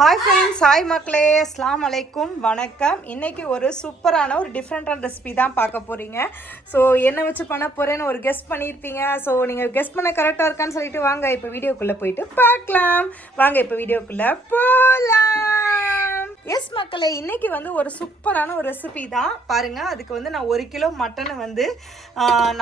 Hi friends, hi மக்களே, அஸ்ஸலாமு அலைக்கும், வணக்கம். இன்றைக்கி ஒரு சூப்பரான ஒரு டிஃப்ரெண்ட்டான ரெசிபி தான் பார்க்க போகிறீங்க. ஸோ என்ன வச்சு பண்ண போகிறேன்னு ஒரு கெஸ் பண்ணியிருப்பீங்க. ஸோ நீங்கள் கெஸ் பண்ண கரெக்டாக இருக்கான்னு சொல்லிட்டு வாங்க இப்போ வீடியோக்குள்ளே போயிட்டு பார்க்கலாம். வாங்க இப்போ வீடியோக்குள்ளே போகலாம். எஸ் மக்களே, இன்றைக்கி வந்து ஒரு சூப்பரான ஒரு ரெசிபி தான் பாருங்கள். அதுக்கு வந்து நான் 1 கிலோ மட்டனை வந்து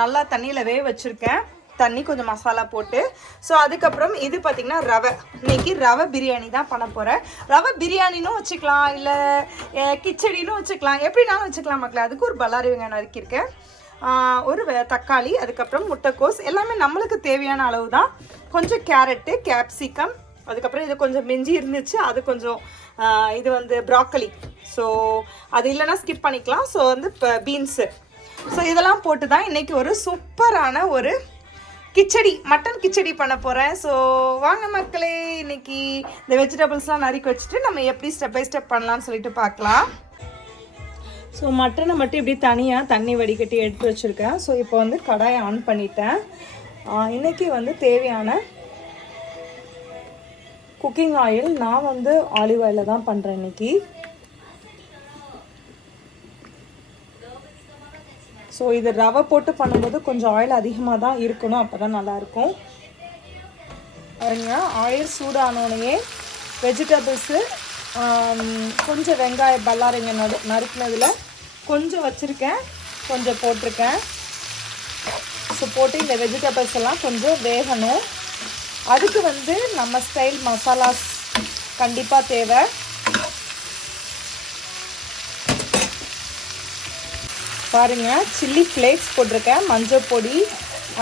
நல்லா தண்ணியில் வேக வச்சுருக்கேன். தண்ணி கொஞ்சம் மசாலா போட்டு. ஸோ அதுக்கப்புறம் இது பார்த்திங்கன்னா ரவை. இன்றைக்கி ரவை பிரியாணி தான் பண்ண போகிறேன். ரவை பிரியாணினும் வச்சுக்கலாம், இல்லை கிச்சடினும் வச்சுக்கலாம், எப்படினாலும் வச்சுக்கலாம் மக்களே. அதுக்கு ஒரு பல்லாரி வெங்காயம் நறுக்கியிருக்கேன், ஒரு தக்காளி, அதுக்கப்புறம் முட்டைக்கோஸ், எல்லாமே நம்மளுக்கு தேவையான அளவு தான். கொஞ்சம் கேரட்டு, கேப்சிகம், அதுக்கப்புறம் இது கொஞ்சம் மிஞ்சி இருந்துச்சு, அது கொஞ்சம் இது வந்து ப்ராக்கலி. ஸோ அது இல்லைன்னா ஸ்கிப் பண்ணிக்கலாம். ஸோ வந்து இப்போ பீன்ஸு. ஸோ இதெல்லாம் போட்டு தான் இன்றைக்கி ஒரு சூப்பரான ஒரு கிச்சடி, மட்டன் கிச்சடி பண்ண போகிறேன். ஸோ வாங்க மக்களே, இன்றைக்கி இந்த வெஜிடபிள்ஸ்லாம் நறுக்கி வச்சுட்டு நம்ம எப்படி ஸ்டெப் பை ஸ்டெப் பண்ணலான்னு சொல்லிட்டு பார்க்கலாம். ஸோ மட்டனை மட்டும் இப்படி தனியாக தண்ணி வடிகட்டி எடுத்து வச்சுருக்கேன். ஸோ இப்போ வந்து கடாயை ஆன் பண்ணிட்டேன். இன்றைக்கி வந்து தேவையான குக்கிங் ஆயில் நான் வந்து ஆலிவ் ஆயிலில் தான் பண்ணுறேன் இன்றைக்கி. ஸோ இது ரவை போட்டு பண்ணும்போது கொஞ்சம் ஆயில் அதிகமாக தான் இருக்கணும், அப்போ தான் நல்லாயிருக்கும். பாருங்க, ஆயில் சூடானோடனே வெஜிடபிள்ஸு கொஞ்சம் வெங்காயம் பல்லாரிங்க நறுக்கினதில் கொஞ்சம் வச்சுருக்கேன், கொஞ்சம் போட்டிருக்கேன். ஸோ போட்டு இந்த வெஜிடபிள்ஸ் எல்லாம் கொஞ்சம் வேகணும். அதுக்கு வந்து நம்ம ஸ்டைல் மசாலாஸ் கண்டிப்பாக தேவை. பாருங்கள், சில்லி ஃப்ளேக்ஸ் போட்டிருக்கேன், மஞ்சள் பொடி,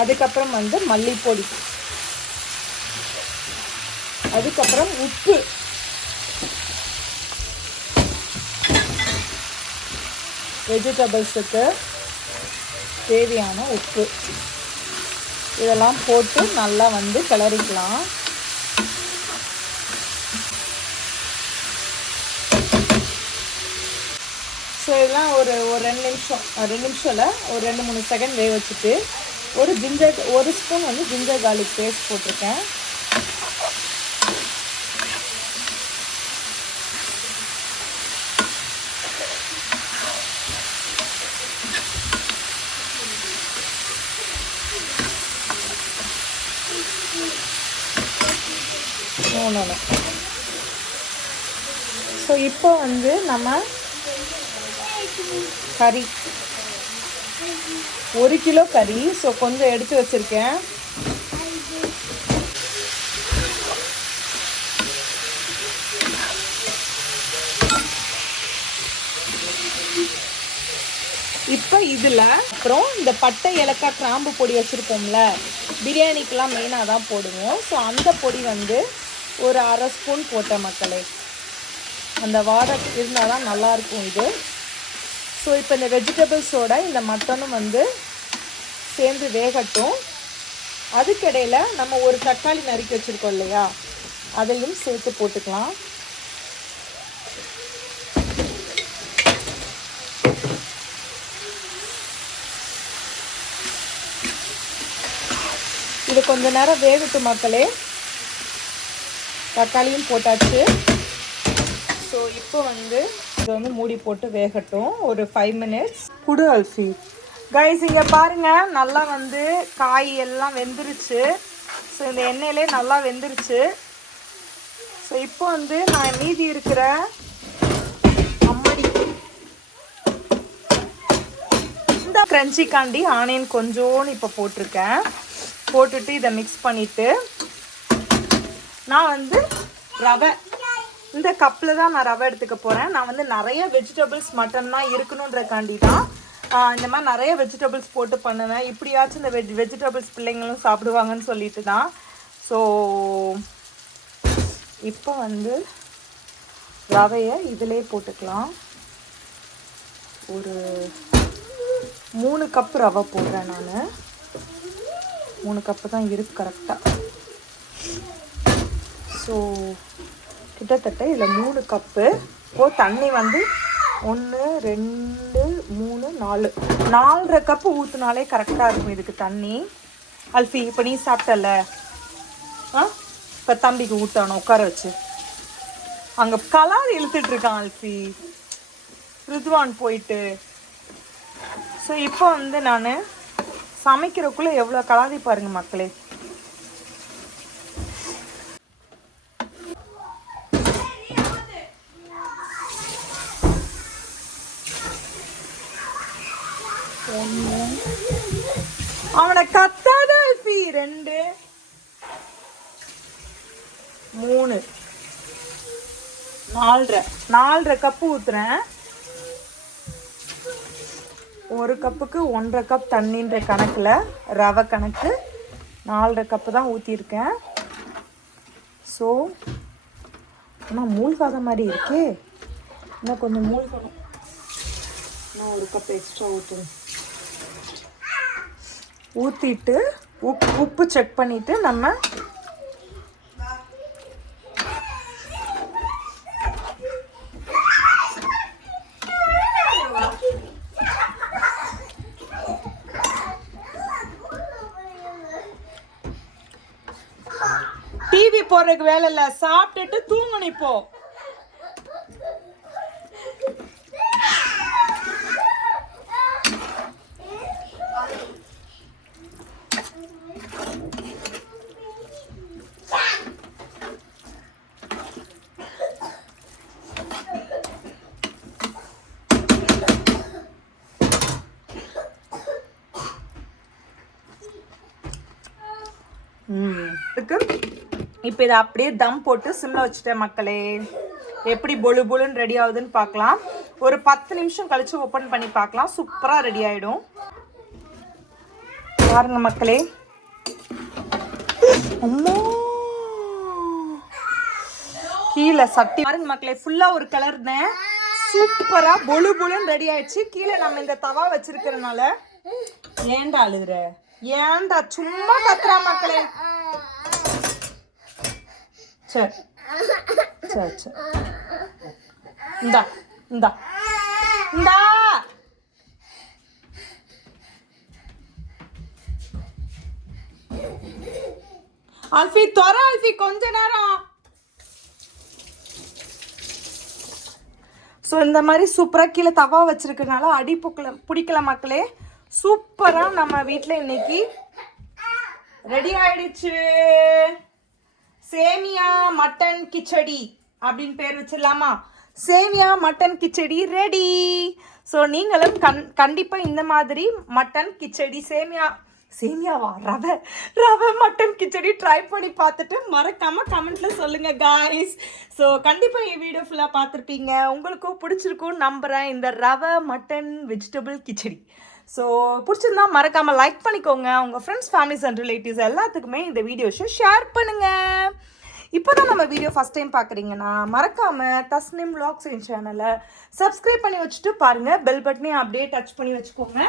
அதுக்கப்புறம் வந்து மல்லிப்பொடி, அதுக்கப்புறம் உப்பு, வெஜிடபிள்ஸுக்கு தேவையான உப்பு, இதெல்லாம் போட்டு நல்லா வந்து கிளறிக்கலாம். ஸோ இதெல்லாம் ஒரு 2 நிமிஷம், 2 நிமிஷம் இல்லை, ஒரு 2-3 செகண்ட் வேக வச்சுட்டு ஒரு ஸ்பூன் வந்து ஜிஞ்சர் கார்லிக் பேஸ்ட் போட்டிருக்கேன். ஸோ இப்போ வந்து நம்ம கறி 1 கிலோ கறி, ஸோ கொஞ்சம் எடுத்து வச்சுருக்கேன். இப்போ இதில் அப்புறம் இந்த பட்டை, ஏலக்காய், கிராம்பு பொடி வச்சுருப்போம்ல, பிரியாணிக்கெலாம் மெயினாக தான் போடுவோம். ஸோ அந்த பொடி வந்து ஒரு 1/2 ஸ்பூன் போட்ட மக்களே, அந்த வாடை இருந்தால் தான் நல்லாயிருக்கும் இது. ஸோ இப்போ இந்த வெஜிடபிள்ஸோட இந்த மட்டனும் வந்து சேர்ந்து வேகட்டும். அதுக்கிடையில் நம்ம ஒரு தக்காளி நறுக்கி வச்சுருக்கோம் இல்லையா, அதையும் சேர்த்து போட்டுக்கலாம். இது கொஞ்ச நேரம் வேகட்டும் மக்களே. தக்காளியும் போட்டாச்சு. ஸோ இப்போ வந்து இது வந்து மூடி போட்டு வேகட்டும் ஒரு 5 மினிட்ஸ். குடு அல்ஃபி கைஸ், இங்கே பாருங்கள், நல்லா வந்து காய் எல்லாம் வெந்துருச்சு. ஸோ இந்த எண்ணெயிலே நல்லா வெந்துருச்சு. ஸோ இப்போ வந்து நான் மீதி இருக்கிற இந்த கிரன்ச்சிக்காண்டி ஆனியன் கொஞ்சோன்னு இப்போ போட்டிருக்கேன். போட்டுட்டு இதை மிக்ஸ் பண்ணிவிட்டு நான் வந்து ரவை, இந்த கப்பில் தான் நான் ரவை எடுத்துக்க போகிறேன். நான் வந்து நிறைய வெஜிடபிள்ஸ் மட்டன் தான் இருக்கணுன்றக்காண்டி தான் இந்த மாதிரி நிறைய வெஜிடபிள்ஸ் போட்டு பண்ணுவேன். இப்படியாச்சும் இந்த வெஜிடபிள்ஸ் பிள்ளைங்களும் சாப்பிடுவாங்கன்னு சொல்லிட்டு தான். ஸோ இப்போ வந்து ரவையை இதிலே போட்டுக்கலாம். ஒரு 3 கப் ரவை போடுறேன் நான். 3 கப்பு தான் இருக்குது கரெக்டாக. ஸோ கிட்டத்தட்ட இதில் 3 கப்பு. தண்ணி வந்து 1 2 3 4 4.5 கப்பு ஊற்றினாலே கரெக்டாக இருக்கும் இதுக்கு தண்ணி. அல்ஃபி, இப்போ நீ சாப்பிட்டல, இப்போ தம்பிக்கு ஊற்றணும் உட்கார வச்சு. அங்கே கலார் இழுத்துட்டு இருக்கான் அல்ஃபி, ரிதுவான் போயிட்டு. ஸோ இப்போ வந்து நான் சமைக்கிறதுக்குள்ளே எவ்வளோ கலாதி பாருங்க மக்களே. அவனை கத்தாத அல்ஃபி. 2 3 4.5 கப்பு ஊத்துறேன். 1 கப்புக்கு 1.5 கப் தண்ணின்ற கணக்கில், ரவை கணக்கு 4.5 கப்பு தான் ஊற்றிருக்கேன். ஸோ ஆனால் மூழ்காத மாதிரி இருக்கே, இன்னும் கொஞ்சம் மூழ்கணும். நான் 1 கப் எக்ஸ்ட்ரா ஊற்றுவேன். ஊற்றிட்டு உப்பு செக் பண்ணிவிட்டு நம்ம டிவி போடுறதுக்கு வேலை இல்லை, சாப்பிட்டுட்டு தூங்கணும் இப்போ. இப்போ இதை அப்படியே தம் போட்டு சிம்ல வச்சுட்டேன் மக்களே. எப்படி பொழு பொழுன்னு ரெடி ஆகுதுன்னு பார்க்கலாம். ஒரு 10 நிமிஷம் கழிச்சு ஓப்பன் பண்ணி பார்க்கலாம். சூப்பராக ரெடி ஆகிடும் பாருங்க மக்களே. அம்மா கீழே சட்டி பாருங்க மக்களே, ஃபுல்லாக ஒரு கலர் தான். சூப்பராக பொழு பொழுன்னு ரெடி ஆயிடுச்சு. கீழே நம்ம இந்த தவா வச்சிருக்கிறதுனால. ஏன்டா அழுகுற, ஏன்டா சும்மா கத்துறா மக்களே. சரி சரி சரி, இந்தா இந்தா இந்தா. அல்ஃபி தொற அல்ஃபி, கொஞ்ச நேரம். ஸோ இந்த மாதிரி சூப்பராக கீழே தவா வச்சிருக்கனால அடி பிடிக்கல மக்களே. சூப்பராக நம்ம வீட்டில் இன்னைக்கு ரெடி ஆயிடுச்சு. சேமியா மட்டன் கிச்சடி அப்படின்னு பேர் வச்சிடலாமா? சேமியா மட்டன் கிச்சடி ரெடி. ஸோ நீங்களும் கண்டிப்பாக இந்த மாதிரி மட்டன் கிச்சடி, சேமியாவா ரவை மட்டன் கிச்சடி ட்ரை பண்ணி பார்த்துட்டு மறக்காமல் கமெண்ட்டில் சொல்லுங்கள் காய்ஸ். ஸோ கண்டிப்பாக என் வீடியோ ஃபுல்லாக பார்த்துருப்பீங்க, உங்களுக்கும் பிடிச்சிருக்கும்னு நம்புகிறேன் இந்த ரவை மட்டன் வெஜிடபிள் கிச்சடி. ஸோ பிடிச்சிருந்தா மறக்காமல் லைக் பண்ணிக்கோங்க. உங்கள் ஃப்ரெண்ட்ஸ், ஃபேமிலிஸ் அண்ட் ரிலேட்டிவ்ஸ் எல்லாத்துக்குமே இந்த வீடியோஸை ஷேர் பண்ணுங்கள். இப்போ தான் நம்ம வீடியோ ஃபஸ்ட் டைம் பார்க்குறீங்கன்னா மறக்காமல் தஸ்னிம் வ்ளாக்ஸ் என் சேனலை சப்ஸ்கிரைப் பண்ணி வச்சுட்டு பாருங்கள். பெல் பட்டனையும் அப்படியே டச் பண்ணி வச்சுக்கோங்க.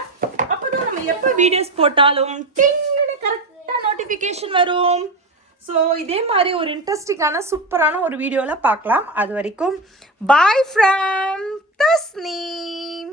அப்போ தான் நம்ம எப்போ வீடியோஸ் போட்டாலும் டிங்னு கரெக்டாக நோட்டிஃபிகேஷன் வரும். ஸோ இதே மாதிரி ஒரு இன்ட்ரெஸ்டிங்கான சூப்பரான ஒரு வீடியோவில் பார்க்கலாம். அது வரைக்கும் பாய் ஃப்ரம் தஸ்னீம்.